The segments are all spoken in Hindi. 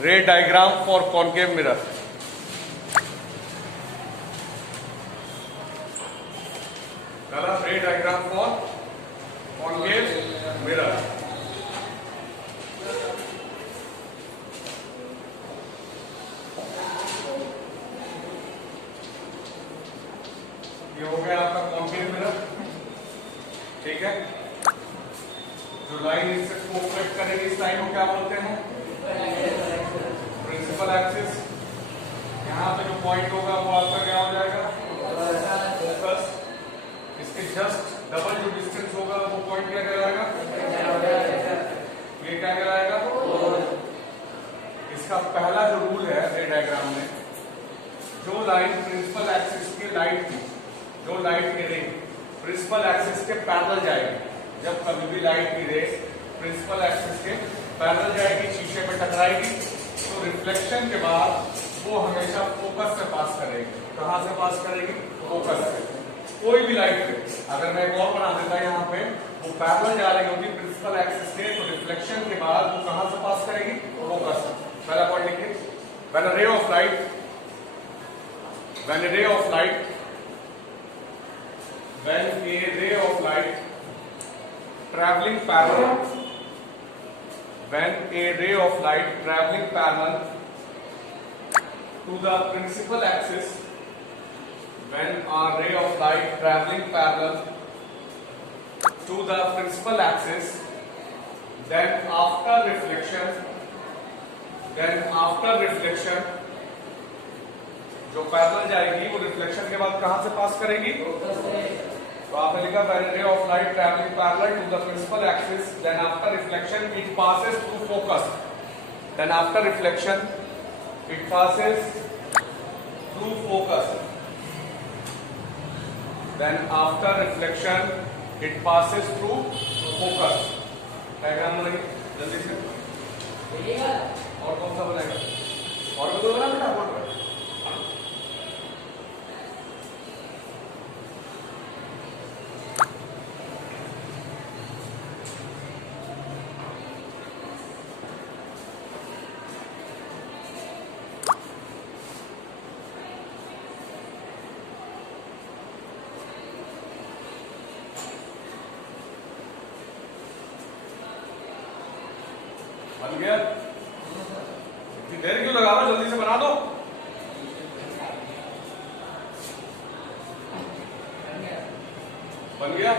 रे डायग्राम फॉर कॉनकेव मिरर। रे डायग्राम फॉर कॉनकेव मिरर। ये हो गया आपका कॉनकेव मिरर, ठीक है। जो लाइन इससे कोऑपरेट करेगी इस लाइन को क्या बोलते हैं? Principal axis. यहाँ पे जो पॉइंट होगा वो आपका क्या हो जाएगा? फोकस। इसके जस्ट डबल जो डिस्टेंस होगा वो पॉइंट क्या कहलाएगा? ये क्या कहलाएगा? इसका पहला जो रूल है रे डायग्राम में, जो लाइन प्रिंसिपल एक्सिस के लाइट की, जो लाइट की रे प्रिंसिपल एक्सिस के पैरेलल जाएगी, जब कभी भी लाइट की रे प्रिंसिपल एक्सिस के पैरेलल जाएगी, शीशे में टकराएगी, तो रिफ्लेक्शन के बाद वो हमेशा फोकस से पास करेगी। कहां से पास करेगी? फोकस से। कोई भी लाइट रे, अगर मैं एक और बना देता यहाँ पे, वो पैरेलल जा रही होगी प्रिंसिपल एक्सिस के, तो रिफ्लेक्शन के बाद वो कहां से पास करेगी? फोकस से। पहला पॉइंट लिखिए, व्हेन अ रे ऑफ लाइट, व्हेन अ रे of light, when a ray of light traveling parallel, when a ray of light traveling parallel to the principal axis, when a ray of light traveling parallel to the principal axis, then after reflection, जो पैरेलल जाएगी वो रिफ्लेक्शन के बाद कहां से पास करेगी? तो आपने लिखा when ray of light travelling parallel to the principal axis, then after reflection it passes through focus, then after reflection it passes through focus, then after reflection it passes through focus. Diagram बनाइए जल्दी से। और कौन सा बनेगा? और भी दो बना बेटा बोर्ड पर। बन गया? इतनी देर क्यों लगा रहा? जल्दी से बना दो। बन गया?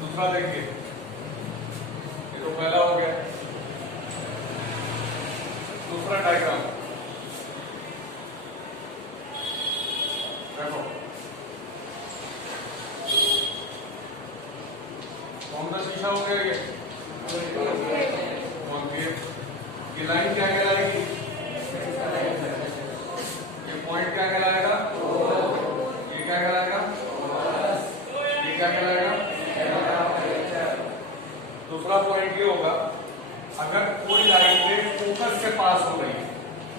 दूसरा देखिए, ये तो पहला हो गया। दूसरा डायग्राम देखो, कौन सा शीशा हो गया? ये लाइन क्या कहलाएगी? ये पॉइंट क्या कहलाएगा? ये क्या कहलाएगा? ये क्या कहलाएगा? दूसरा पॉइंट ये होगा, अगर कोई लाइट रे फोकस से पास हो रही है,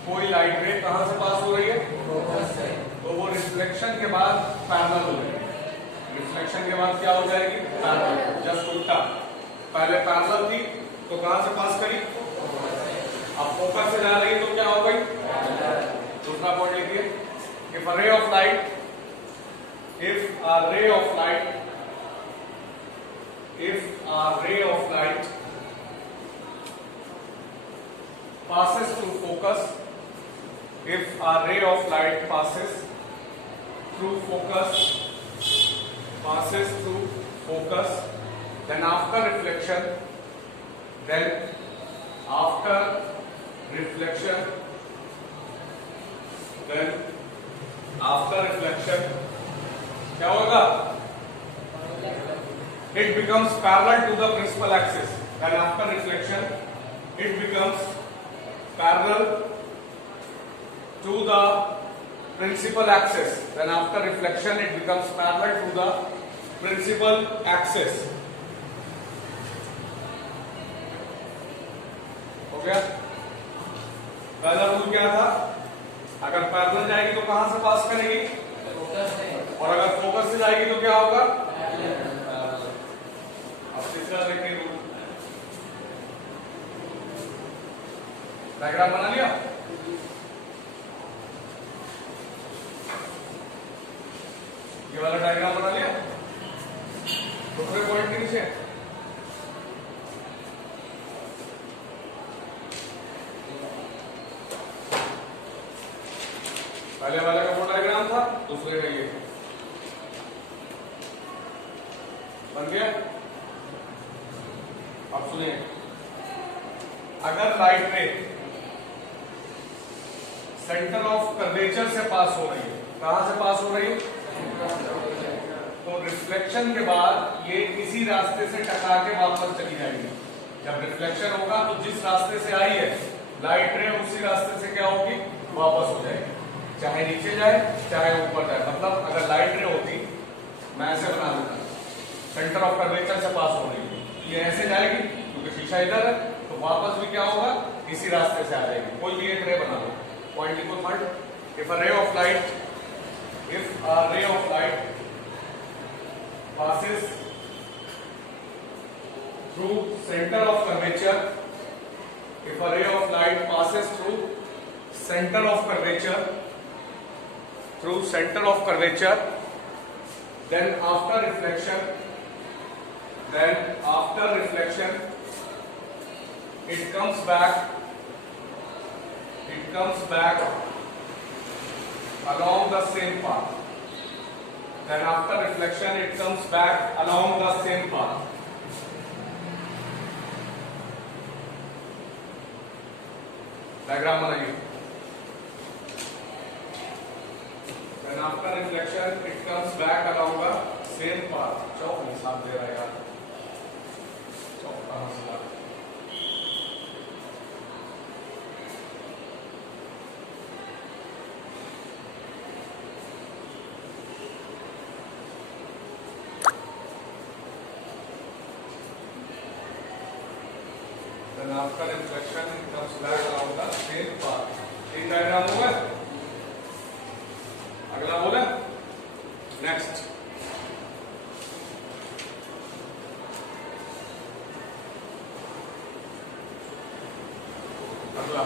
कोई लाइट रे कहां से पास हो रही है? फोकस से, तो वो रिफ्लेक्शन के बाद पैरेलल हो जाएगी। रिफ्लेक्शन के बाद क्या हो जाएगी? पैरेलल। जस्ट उल्टा, पहले पैरेलल थी तो कहां से पास करी? अब फोकस से जा रही है तो क्या हो गई? दूसरा पॉइंट लिखिए, इफ अ रे ऑफ लाइट, इफ अ रे ऑफ लाइट, इफ अ रे of light passes through focus, if a ray of light passes through focus, then after reflection, क्या होगा? It becomes parallel to the principal axis. Then after reflection, it becomes parallel to the principal axis. Then after reflection, it becomes parallel to the principal axis. हो गया? पहला रूल क्या था? अगर पैरेलल जाएगी तो कहां से पास करेगी? फोकस से। और अगर फोकस से जाएगी तो क्या होगा? अब तीसरा देखिए रूल, डायग्राम बना लिया? ये वाला डायग्राम बना लिया? दूसरे पॉइंट के नीचे पहले वाले का वो डायग्राम था, दूसरे का ये बन गया। अब सुनिए, अगर लाइट रे सेंटर ऑफ कर्वेचर से पास हो रही है, कहां से पास हो रही है? तो रिफ्लेक्शन के बाद ये इसी रास्ते से टकरा के वापस चली जाएगी। जब रिफ्लेक्शन होगा तो जिस रास्ते से आई है लाइट रे, उसी रास्ते से क्या होगी? वापस हो जाएगी, चाहे नीचे जाए चाहे ऊपर जाए। मतलब अगर लाइट रे होती, मैं ऐसे बना देता, सेंटर ऑफ कर्वेचर से पास हो रही है, ये ऐसे जाएगी क्योंकि शीशा इधर है, तो वापस भी क्या होगा? इसी रास्ते से आ जाएगी। कोई भी एक रे बना लो, पॉइंट लिखो थर्ड। इफ अ रे of light passes through center of curvature, if a ray of light passes through center of curvature, then after reflection it comes back along the same path. Then after reflection it comes back along the same path. Diagram बनाइए। Then after reflection it comes back along the same path. चौक नहीं साफ दे रहा है यार, चौक कहाँ से ला? Then after reflection it comes back along the same path. तीन डायग्राम हो गए। अगला बोले नेक्स्ट। अगला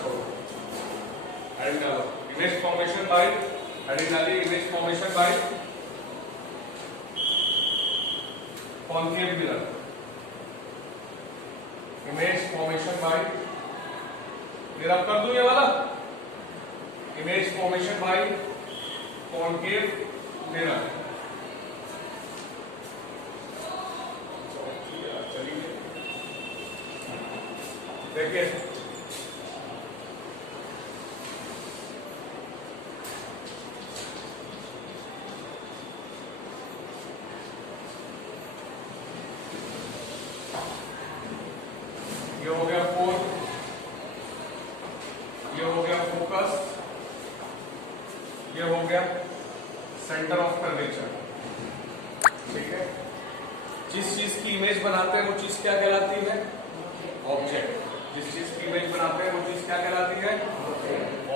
छोड़ो, हेडिंग डालो। इमेज फॉर्मेशन बाय, हेडिंग डालिए image formation by concave mirror, image formation by, फिर अब कर दूं ये वाला, image formation by concave mirror। चलिए देखिए, ये हो गया फोर, ये हो गया फोकस, ये हो गया सेंटर ऑफ कर्वेचर। ठीक है, जिस चीज की इमेज बनाते हैं वो चीज क्या कहलाती है? ऑब्जेक्ट। जिस चीज की इमेज बनाते हैं वो चीज क्या कहलाती है?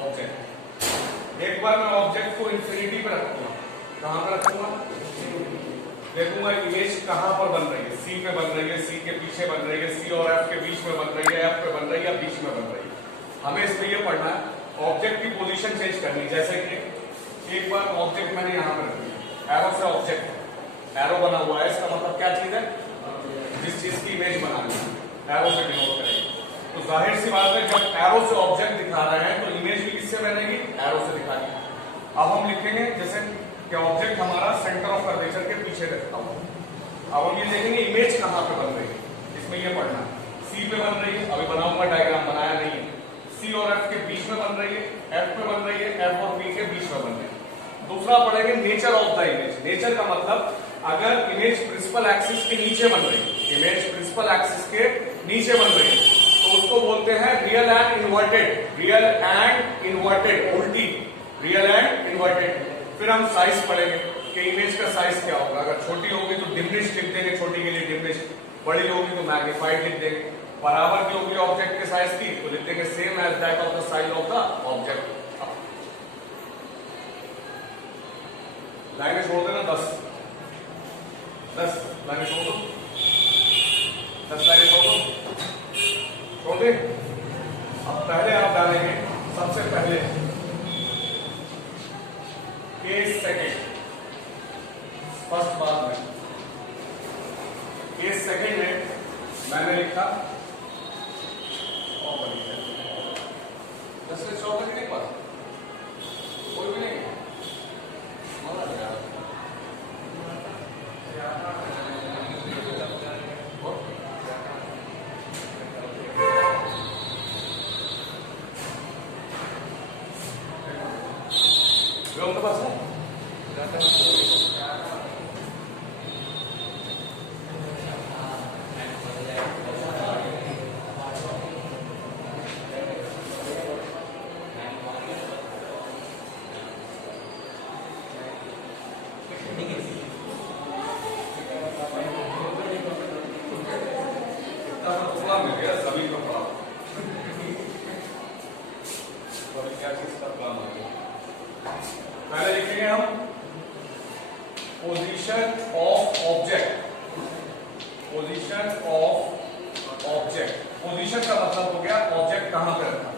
ऑब्जेक्ट। एक बार मैं ऑब्जेक्ट को इंफिनिटी पे रखूंगा, कहां पर रखूंगा? देखूंगा इमेज कहां पर बन रही है, सी पे बन रही है, सी के पीछे बन रही है, सी और एफ के बीच में बन रही है, एफ पे बन रही है, बीच में बन रही है। हमें इसमें यह पढ़ना है ऑब्जेक्ट की पोजीशन चेंज करनी। जैसे कि एक बार ऑब्जेक्ट मैंने यहां पर रख दिया, एरो से ऑब्जेक्ट, एरो बना हुआ है, इसका मतलब क्या चीज है? जिस चीज की इमेज बनानी है, एरो से डिनोट करेंगे। तो जाहिर सी बात है, जब एरो से ऑब्जेक्ट दिखा रहे हैं तो इमेज भी किससे बनेगी? एरो से दिखानी। अब हम लिखेंगे जैसे कि ऑब्जेक्ट हमारा सेंटर ऑफ कर्वेचर के पीछे रखता हुआ। अब हम ये देखेंगे इमेज कहां पे बन रही है, इसमें ये पढ़ना है। सी पे बन रही है, अभी बनाऊंगा, डायग्राम बनाया नहीं है। सी और एफ के बीच में बन रही है, एफ पे बन रही है, एफ और बी के बीच में बन रही है। दूसरा पढ़ेंगे nature of the image. Nature का मतलब अगर इमेज प्रिंसिपल एक्सिस के नीचे बन रही है, इमेज प्रिंसिपल एक्सिस के नीचे बन रही है तो उसको बोलते हैं real and inverted. Real and inverted, उल्टी, रियल एंड इन्वर्टेड। फिर हम साइज पढ़ेंगे कि इमेज का साइज क्या होगा। अगर छोटी होगी तो डिमिनिश लिख देंगे, छोटी के लिए डिमिनिश, बड़ी होगी तो मैग्नीफाइड लिख देंगे। बराबर की होगी ऑब्जेक्ट के साइज की तो लिख देंगे same as that of the size of the object. लाइनें छोड़ देना 10 लाइनें छोड़ दो। 10 पहले छोड़ दे। अब पहले आप डालेंगे सबसे पहले केस सेकेंड, फर्स्ट बार में केस सेकेंड में मैंने लिखा जैसे चौबीस नहीं पर कोई भी नहीं उनके पास है सभी को पढ़ा क्या चीज का काम है। पहले लिखेंगे हम position of object. Position of object, position का मतलब हो गया ऑब्जेक्ट कहां पे रखा,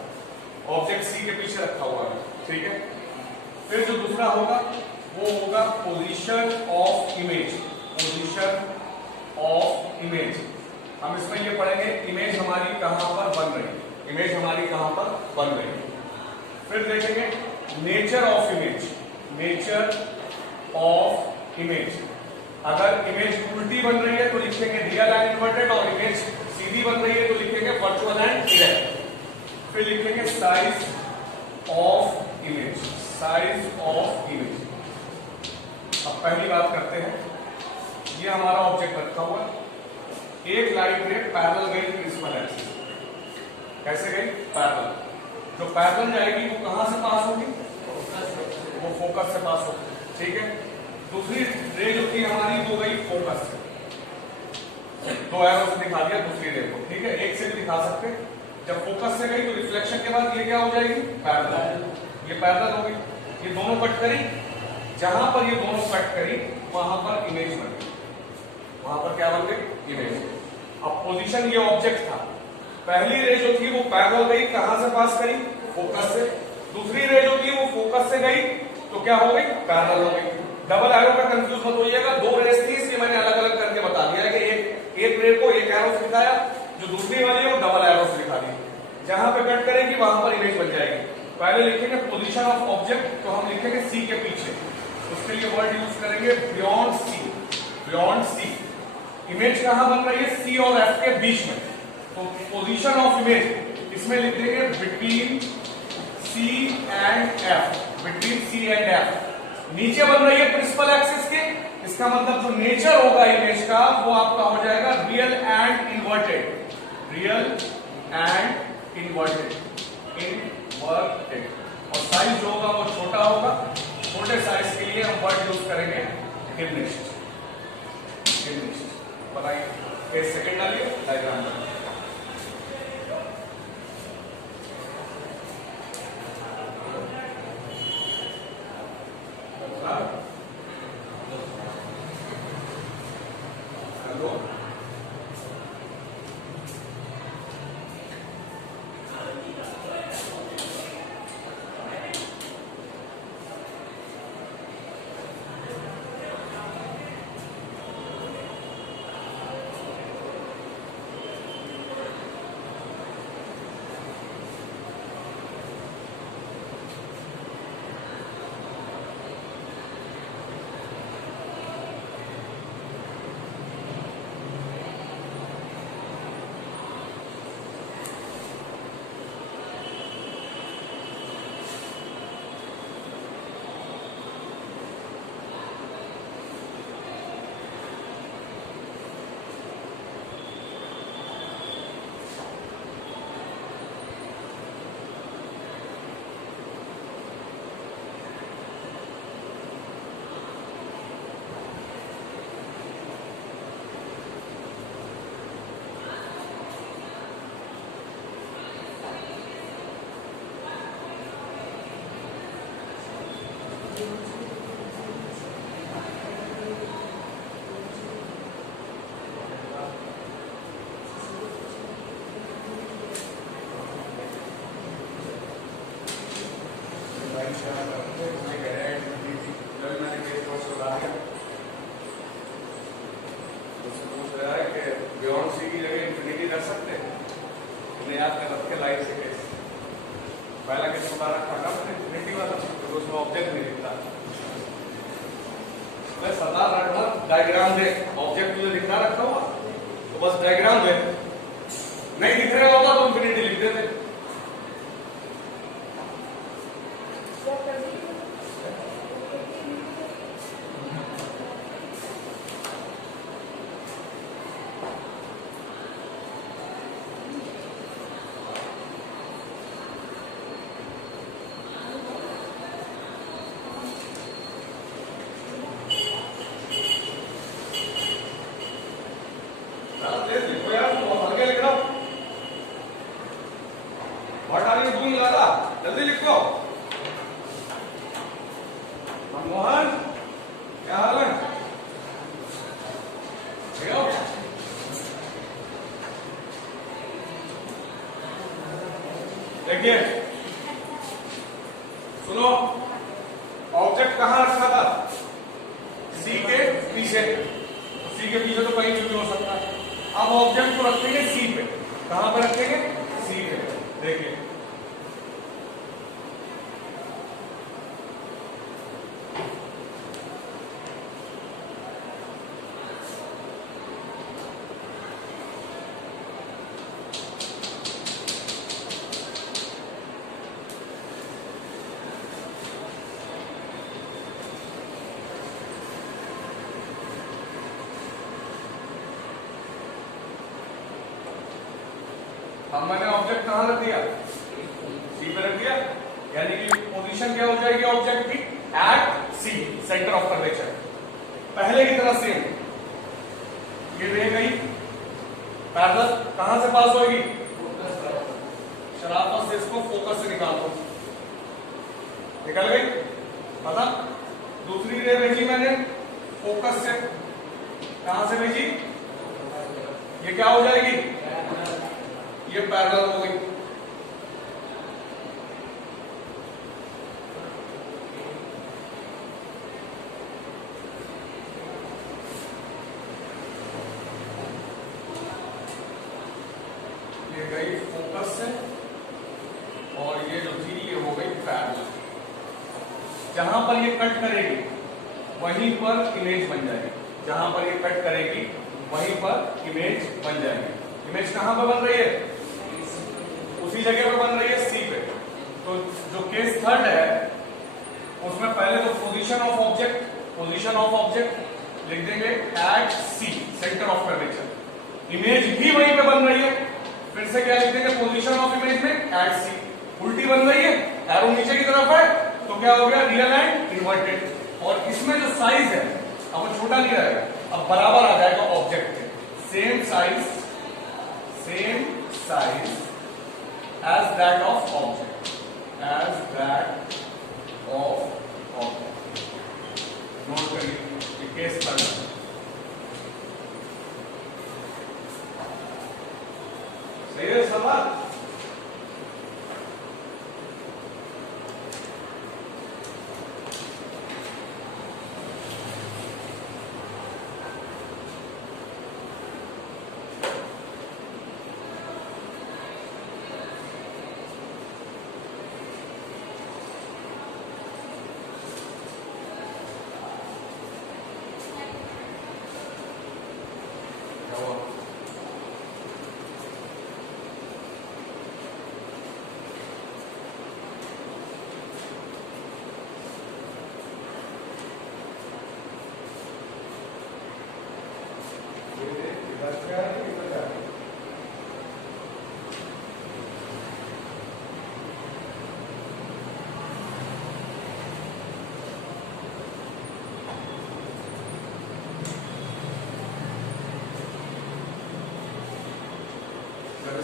ऑब्जेक्ट सी के पीछे रखा हुआ है, ठीक है। फिर जो दूसरा होगा वो होगा position of image. Position of image, हम इसमें ये पढ़ेंगे इमेज हमारी कहां पर बन रही है, इमेज हमारी कहां पर बन रही है। फिर देखेंगे nature of image. Nature of image, अगर इमेज उल्टी बन रही है तो लिखेंगे रियल एंड इन्वर्टेड, और इमेज सीधी बन रही है तो लिखेंगे वर्चुअल एंड इरेक्ट। फिर लिखेंगे size of image. Size of image. अब पहली बात करते हैं, ये हमारा ऑब्जेक्ट रखा हुआ है, एक लाइट रे पैरेलल गई प्रिंसिपल एक्सिस। कैसे गई? पैरेलल। जो पैरेलल जाएगी वो कहां से पास होगी? वो फोकस से पास होगी, ठीक है। दूसरी रे जो थी हमारी वो गई फोकस से, दो एरो से दिखा दिया दूसरी रे को, ठीक है। एक से भी दिखा सकते। जब फोकस से गई तो रिफ्लेक्शन के बाद ये क्या हो जाएगी? पैरेलल। ये पैरेलल होगी, ये दोनों कट करी, जहां पर ये दोनों कट करी वहां पर इमेज बन गई। वहां पर क्या बन गई? इमेज। अब पोजीशन ये ऑब्जेक्ट था, पहली रे जो थी वो पैरेलल गई, कहां से पास करी? फोकस से। दूसरी रे जो थी वो फोकस से गई तो क्या हो गई? पैरेलल हो गई। डबल एरो का कंफ्यूज मत होइएगा, दो रेस थी इसलिए मैंने अलग अलग करके बता दिया है कि एक रे को एक एरो से दिखाया, जो दूसरी वाली है वो डबल एरो से दिखा दी। जहां पे कट करेगी वहां पर इमेज बन जाएगी। पहले लिखेंगे पोजीशन ऑफ ऑब्जेक्ट, तो हम लिखेंगे सी के पीछे, उसके लिए वर्ड यूज करेंगे beyond C. Beyond C. Image कहां बन रही है? सी और एफ के बीच में, तो पोजीशन ऑफ इमेज इसमें लिख देंगे between C and F. Between C and F. नीचे बन रही है प्रिंसिपल एक्सिस के, इसका मतलब जो नेचर होगा इमेज का वो आपका हो जाएगा real and inverted. Real and inverted. Inverted. और साइज जो होगा वो छोटा होगा, छोटे साइज के लिए हम वर्ड यूज करेंगे डिमिनिश्ड। डिमिनिश्ड बताइए, एक सेकंड डालिए डायग्राम में। हेलो, याद कर रखे लाइट से केस। पहला केस बता रखा था मैंने इन्फिनिटी वाला, तो उसमें ऑब्जेक्ट नहीं दिखता। मैं सदा रट डायग्राम दे, ऑब्जेक्ट तुझे दिखा रखा हुआ तो बस डायग्राम दे, नहीं दिख रहा होता तो इन्फिनिटी लिख देते। लिखो यार, हल्के लिख रहा हूं। व्हाट आर यू डूइंग लाला, जल्दी लिखो। मनमोहन क्या हाल है? देखिए सुनो, ऑब्जेक्ट कहां रखा था? सी के पीछे। सी के पीछे तो कहीं भी हो सकता है। अब ऑब्जेक्ट को रखेंगे सी पे। कहां पे रखेंगे? सी पे। देखिए अब मैंने ऑब्जेक्ट कहां रख दिया? सी पे रख दिया, यानी कि पोजीशन क्या हो जाएगी ऑब्जेक्ट की? At C, centre of curvature. पहले की तरह सेम, ये रह गई पैरेलल, कहां से पास होगी? शराफत से इसको फोकस से निकाल दो, निकल गई पता। दूसरी रे भेजी मैंने फोकस से, कहां से भेजी? ये क्या हो जाएगी? ये पैरेलल हो गई। ये गई फोकस से और ये जो थी ये हो गई पैरेलल। जहां पर ये कट करेगी वहीं पर इमेज बन जाएगी। जहां पर ये कट करेगी वहीं पर इमेज बन जाएगी। इमेज कहां पर बन रही है? उसी जगह पे बन रही है, सी पे। तो जो केस थर्ड है उसमें पहले तो position of object, position of object लिख देंगे at C, centre of curvature. Image भी वहीं पे बन रही है, फिर से क्या लिख देंगे? पोजीशन ऑफ इमेज में एट सी। उल्टी बन रही है, एरो नीचे की तरफ है, तो क्या हो गया? Real and inverted. और इसमें जो साइज है अब वो छोटा नहीं रहेगा, अब बराबर आ जाएगा ऑब्जेक्ट के। Same size as that of object, as that of object। Note करिए केस थर्ड। सही है सवाल?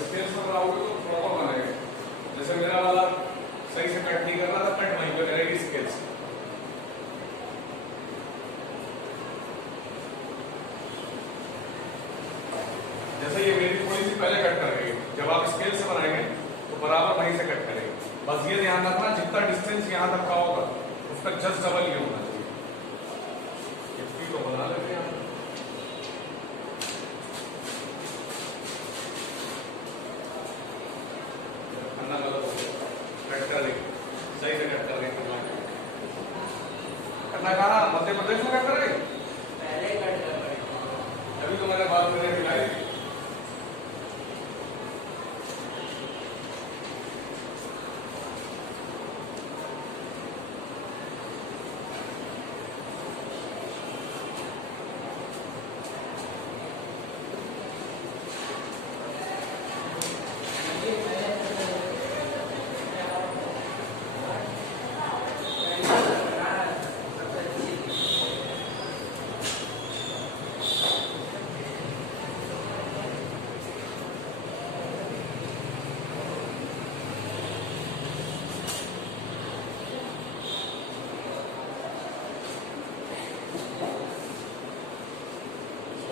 स्केल से बनाओगे तो प्रॉपर बनेगा। जैसे मेरा वाला सही से कट नहीं कर रहा था, कट वहीं पे करेगी स्केल से। जैसे ये मेरी थोड़ी सी पहले कट कर रही है, जब आप स्केल से बनाएंगे तो बराबर वहीं से कट करेगी। बस ये ध्यान रखना जितना डिस्टेंस यहाँ तक का होगा उसका जस्ट डबल ये होना चाहिए। इसकी तो बना लेते हैं। प्रदेश में कट करेगी, पहले कट कर पड़ेगा। अभी तो मैंने बात करने मिलाई थी।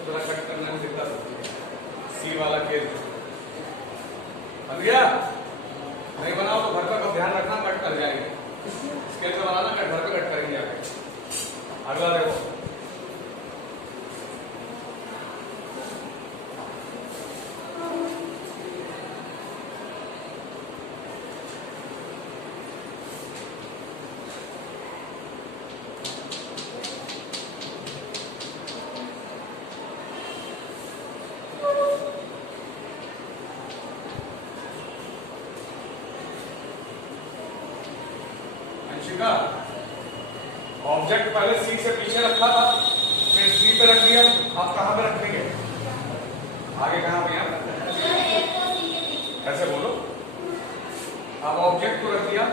जरा कट करने में दिक्कत होती है। सी वाला केस बन गया, नहीं बनाओ तो घर का ध्यान रखना, कट कर जाएंगे। स्केल से बनाना, कट घर पे कट करेंगे आगे। अगला देखो, अंशिका, ऑब्जेक्ट पहले सी से पीछे रखा था, फिर सी पे रख दिया, आप कहां पे रखेंगे? आगे कहां पे? ऐसे बोलो। अब ऑब्जेक्ट को रख दिया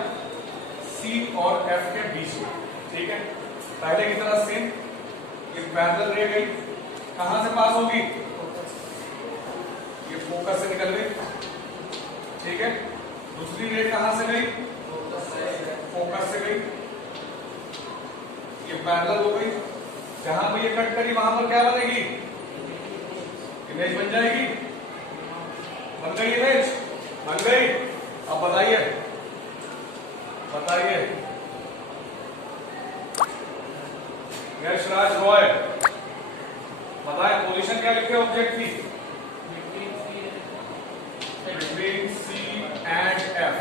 सी और एफ के बीच में, ठीक है। पहले की तरह सेम, ये पैरेलल रे गई, कहां से पास होगी? ये फोकस से निकल गई, ठीक है। दूसरी रे कहां से गई? फोकस से गई, ये पैरेलल हो गई। जहां पे ये कट करी वहां पर क्या बनेगी? इमेज बन जाएगी। बन गई इमेज? बन गई। अब बताइए, बताइए यशराज रॉय, बताए पोजीशन क्या लिखे ऑब्जेक्ट की? Between C and F.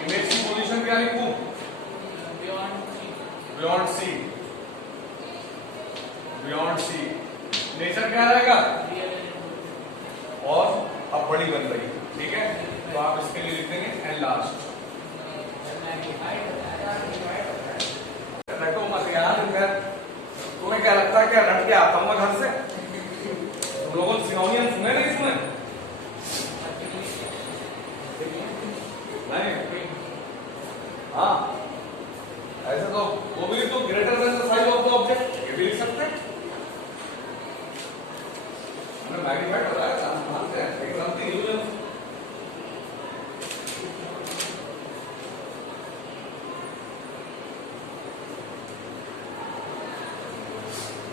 Image की पोजीशन क्या लिखूं? Beyond C. Beyond C. Nature क्या रहेगा? और अब बड़ी बन रही, ठीक है। तो आप इसके लिए लिख देंगे एनलार्ज्ड। रटो मत यार, तुम्हें क्या लगता है क्या रट के आता हूँ मैं घर से? तुम लोगों ने सिनोनियम सुने नहीं सुने? नहीं, हाँ, ऐसे तो वो भी तो greater than the size of the object, ये भी लिख सकते हैं। हमने मैग्नीफाइड बताया, मानते हैं, लेकिन समथिंग यूज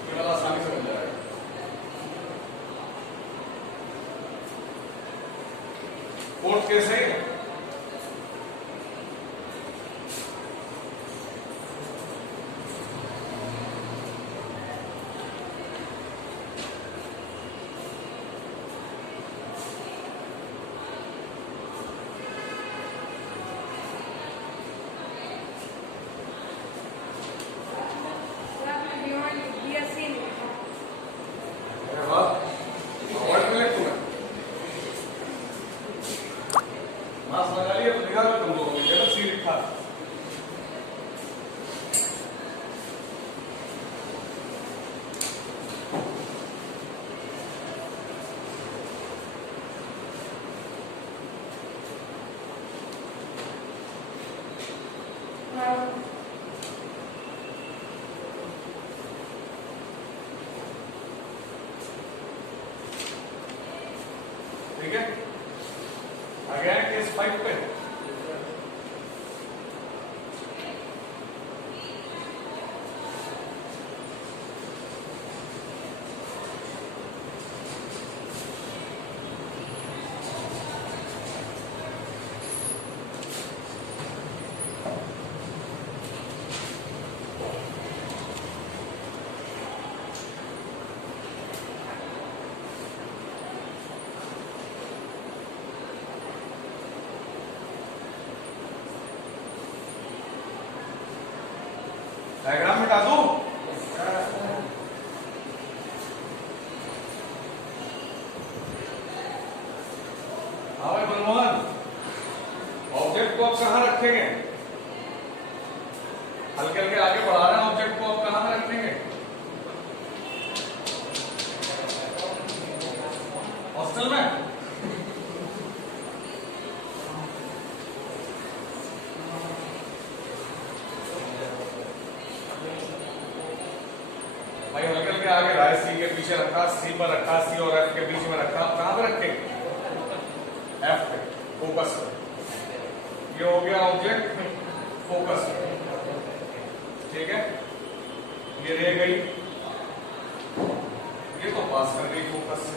ये वाला आसानी से बन जाएगा। फोर्थ केस है ठीक है। आ गया केस 5 पे। हाँ भाई मनमोहन, ऑब्जेक्ट को आप कहाँ रखेंगे? हल्के हल्के आगे बढ़ा रहे हैं, ऑब्जेक्ट को आप कहाँ पे रखेंगे? हॉस्टल में? भाई हल्के हल्के आगे रहा है, सी के पीछे रखा, सी पर रखा, सी और एफ के बीच में रखा, आप कहाँ पे रखेंगे? एफ पे, फोकस पे। ये हो गया ऑब्जेक्ट फोकस पे, ठीक है। ये रह गई, ये तो पास कर गई फोकस से,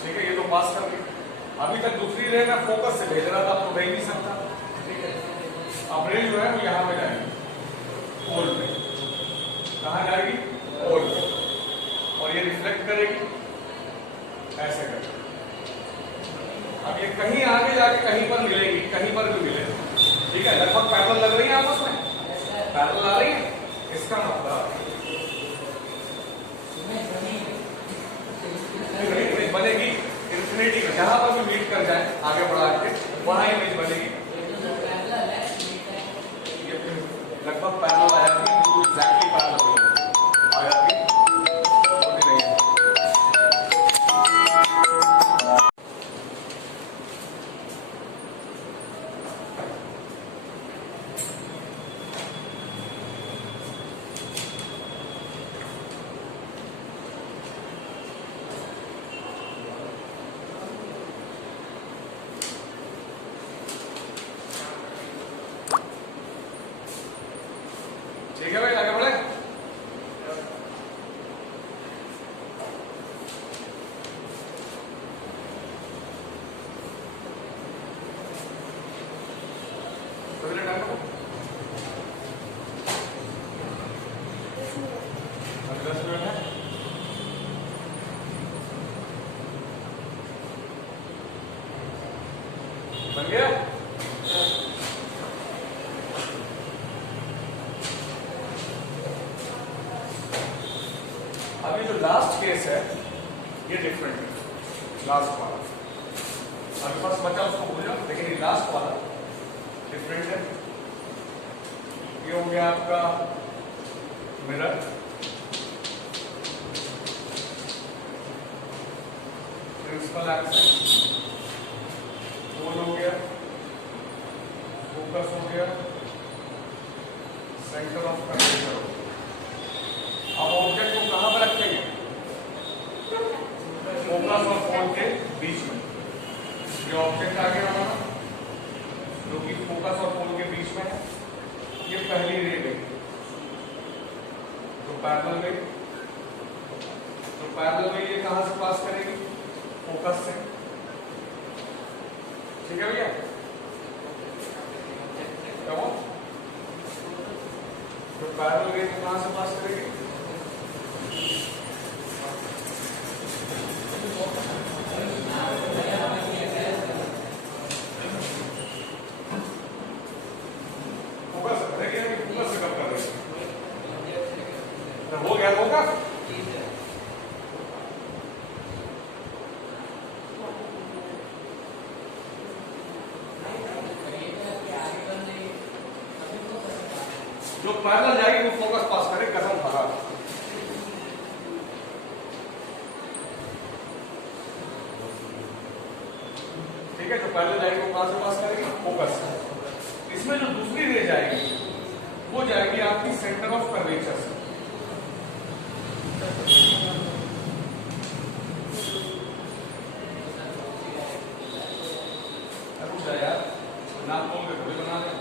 ठीक है, ये तो पास कर गई। अभी तक दूसरी रे मैं फोकस से भेज रहा था, अब तो भेज नहीं सकता, ठीक है। अब रे जो है वो यहां पे जाएगी, पोल पे। कहां जाएगी? पोल पे। और ये रिफ्लेक्ट करेगी ऐसे करके। अब ये कहीं आगे जाके कहीं पर मिलेगी, कहीं पर भी मिलेगी, ठीक है। लगभग पैरेलल लग रही है आपस में, पैरेलल आ रही है। इसका मतलब इमेज बनेगी इंफिनिटी में, जहां पर भी मीट कर जाए आगे बढ़ा के, वहां इमेज बनेगी। ये लगभग पैरेलल आ जाती है, एग्जैक्टली पैरेलल आ जाती है, होती नहीं है। ठीक है भाई, आगे बढ़े। अभी 10 मिनट है। बन गया? अभी जो लास्ट केस है ये डिफरेंट है, लास्ट वाला। अभी फर्स्ट बचा उसको भूल जाओ, लेकिन ये लास्ट वाला डिफरेंट है। ये हो गया आपका मिरर, प्रिंसिपल एक्सिस, पोल हो गया, फोकस हो गया, सेंटर ऑफ कर्वेचर हो गया। अब ऑब्जेक्ट को कहां पर रखेंगे? फोकस और पोल के बीच में। ये ऑब्जेक्ट आ गया हमारा, जो कि फोकस और पोल के बीच में है। ये पहली रे गई, तो पैरेलल गई, तो पैरेलल में ये कहां से पास करेगी? फोकस से, ठीक है भैया। क्या वो तो पैरेलल गई तो कहां से पास करेगी? हो गया होगा। जो पैरेलल जाएगी वो फोकस पास करे, कसम खा। ठीक है, जो पैरेलल जाएगी वो कहां से पास करेगी? फोकस से। इसमें जो दूसरी रे जाएगी वो जाएगी आपकी सेंटर ऑफ कर्वेचर से। यार नाम बोल के बना दे।